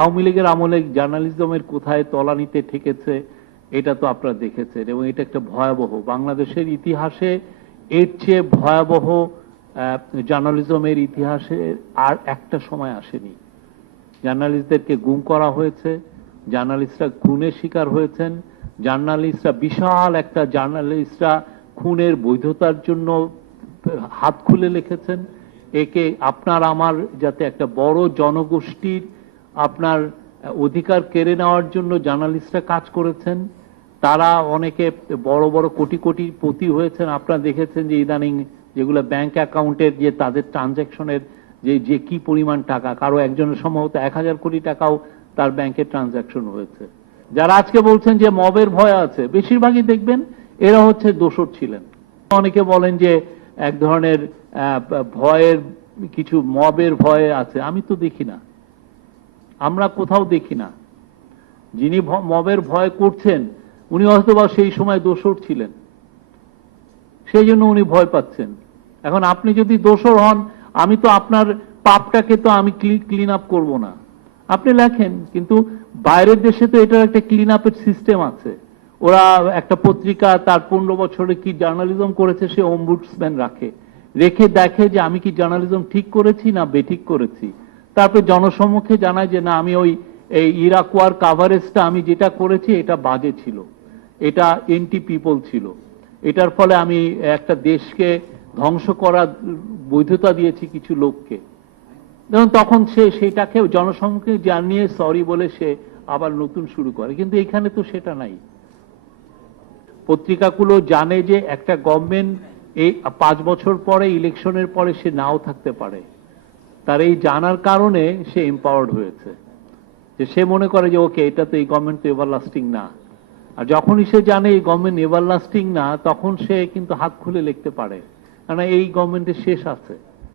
আওয়ামী লীগের আমলে জার্নালিজমের কোথায় তলানিতে ঠেকেছে, এটা তো আপনারা দেখেছেন, এবং এটা একটা ভয়াবহ, বাংলাদেশের ইতিহাসে এর চেয়ে ভয়াবহ জার্নালিজমের ইতিহাসে আর একটা সময় আসেনি। জার্নালিস্টদেরকে গুম করা হয়েছে, জার্নালিস্টরা খুনের শিকার হয়েছেন, জার্নালিস্টরা বিশাল একটা জার্নালিস্টরা খুনের বৈধতার জন্য হাত খুলে লিখেছেন, একে আপনার আমার যাতে একটা বড় জনগোষ্ঠীর আপনার অধিকার কেড়ে নেওয়ার জন্য জার্নালিস্টরা কাজ করেছেন। তারা অনেকে বড় বড় কোটি কোটি পতি হয়েছেন। আপনারা দেখেছেন যে ইদানিং যেগুলো ব্যাংক অ্যাকাউন্টের যে তাদের ট্রানজ্যাকশনের যে যে কি পরিমাণ টাকা, কারও একজনের সম্ভবত এক হাজার কোটি টাকাও তার ব্যাংকে ট্রানজ্যাকশন হয়েছে। যারা আজকে বলছেন যে মবের ভয় আছে, বেশিরভাগই দেখবেন এরা হচ্ছে দোষর ছিলেন। অনেকে বলেন যে এক ধরনের ভয়ের কিছু মবের ভয় আছে, আমি তো দেখি না। আমরা কোথাও দেখি না। যিনি মবের ভয় করছেন, উনি হয়তো বা সেই সময় দোষর ছিলেন। সেই জন্য উনি ভয় পাচ্ছেন। এখন আপনি যদি দোষর হন, আমি তো আপনার পাপটাকে তো আমি ক্লিন আপ করব না। আপনি লেখেন, কিন্তু বাইরের দেশে তো এটার একটা ক্লিন আপের সিস্টেম আছে। ওরা একটা পত্রিকা, তার পনেরো বছরে কি জার্নালিজম করেছে, সে অম্বুডসম্যান রাখে। রেখে দেখে যে আমি কি জার্নালিজম ঠিক করেছি না বেঠিক করেছি। তারপর জনসম্মুখে জানায় যে, না, আমি ওই, এই ইরাকোয়ার কাভারেজটা আমি যেটা করেছি, এটা বাজে ছিল। এটা এন্টি পিপল ছিল। এটার ফলে আমি একটা দেশকে ধ্বংস করার বৈধতা দিয়েছি কিছু লোককে। যেমন তখন সে সেটাকে জনসম্মুখে জানিয়ে সরি বলে সে আবার নতুন শুরু করে। কিন্তু এখানে তো সেটা নাই। পত্রিকাগুলো জানে যে একটা গভর্নমেন্ট এই পাঁচ বছর পরে ইলেকশনের পরে সে নাও থাকতে পারে। তার এই জানার কারণে সে এম্পাওয়ার্ড হয়েছে। যে সে মনে করে যে, ওকে, এটা তো এই গভর্নমেন্ট তো এভার লাস্টিং না। আর যখনই সে জানে এই গভর্নমেন্ট এভার লাস্টিং না, তখন সে কিন্তু হাত খুলে লিখতে পারে। কারণ এই গভর্নমেন্টের শেষ আছে।